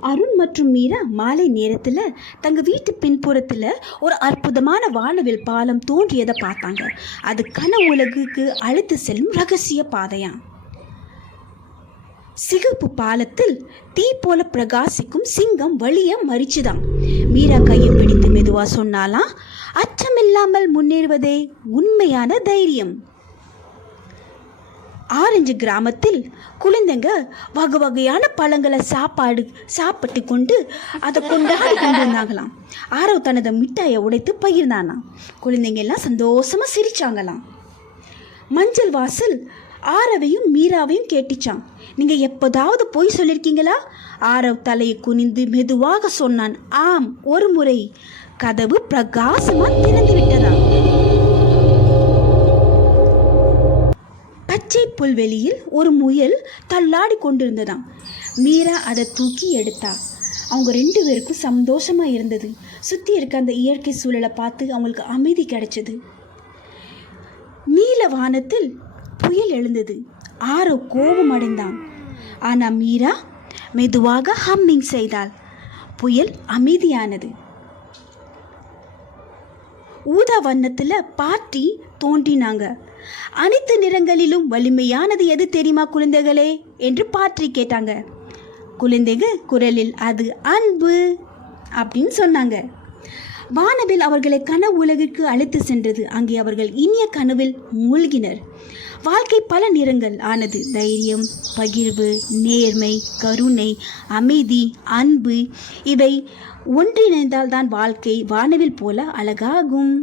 அருண் மற்றும் மீரா மாலை நேரத்தில் தங்கள் வீட்டு பின்புறத்தில் ஒரு அற்புதமான வானவில் பாலம் தோன்றியதை பார்த்தாங்க. அது கன உலகுக்கு அழைத்து செல்லும் ரகசிய பாதையாம். சிகப்பு பாலத்தில் தீ போல பிரகாசிக்கும் சிங்கம் வழிய மறிச்சுதான் மீரா கையை பிடித்து மெதுவா சொன்னாலாம் அச்சமில்லாமல் முன்னேறுவதே உண்மையான தைரியம். ஆரஞ்சு கிராமத்தில் குழந்தைங்க வகை வகையான பழங்களை சாப்பாடு சாப்பிட்டு கொண்டு அதை கொண்டாடி கொண்டு வந்தாங்களாம் ஆரவ் தனது மிட்டாயை உடைத்து பகிர்ந்தானாம் குழந்தைங்க எல்லாம் சந்தோஷமாக சிரிச்சாங்களாம். மஞ்சள் வாசல் ஆரவையும் மீராவையும் கேட்டுச்சான் நீங்கள் எப்போதாவது பொய் சொல்லியிருக்கீங்களா ஆரவ் தலையை குனிந்து மெதுவாக சொன்னான். ஆம் ஒரு முறை. கதவு பிரகாசமாக திறந்து விட்டதா பச்சை புல்வெளியில் ஒரு முயல் தள்ளாடி கொண்டிருந்ததாம். மீரா அதை தூக்கி எடுத்தா. அவங்க ரெண்டு பேருக்கும் சந்தோஷமாக இருந்தது. சுற்றி இருக்க அந்த இயற்கை சூழலை பார்த்து அவங்களுக்கு அமைதி கிடைச்சது. நீல வானத்தில் புயல் எழுந்தது. ஆரோ கோபம் அடைந்தான். ஆனால் மீரா மெதுவாக ஹம்மிங் செய்தாள். புயல் அமைதியானது. ஊதா வண்ணத்தில் பாட்டி தோன்றினாங்க. அனைத்து நிறங்களிலும் வலிமையானது எது தெரியுமா குழந்தைகளே? என்று பாட்டி கேட்டாங்க. குழந்தைங்க குரலில் அது அன்பு அப்படின்னு சொன்னாங்க. வானவில் அவர்களை கனவு உலகிற்கு அழைத்து சென்றது. அங்கே அவர்கள் இனிய கனவில் மூழ்கினர். வாழ்க்கை பல நிறங்கள் ஆனது. தைரியம் பகிர்வு நேர்மை கருணை அமைதி அன்பு இவை ஒன்றிணைந்தால்தான் வாழ்க்கை வானவில் போல அழகாகும்.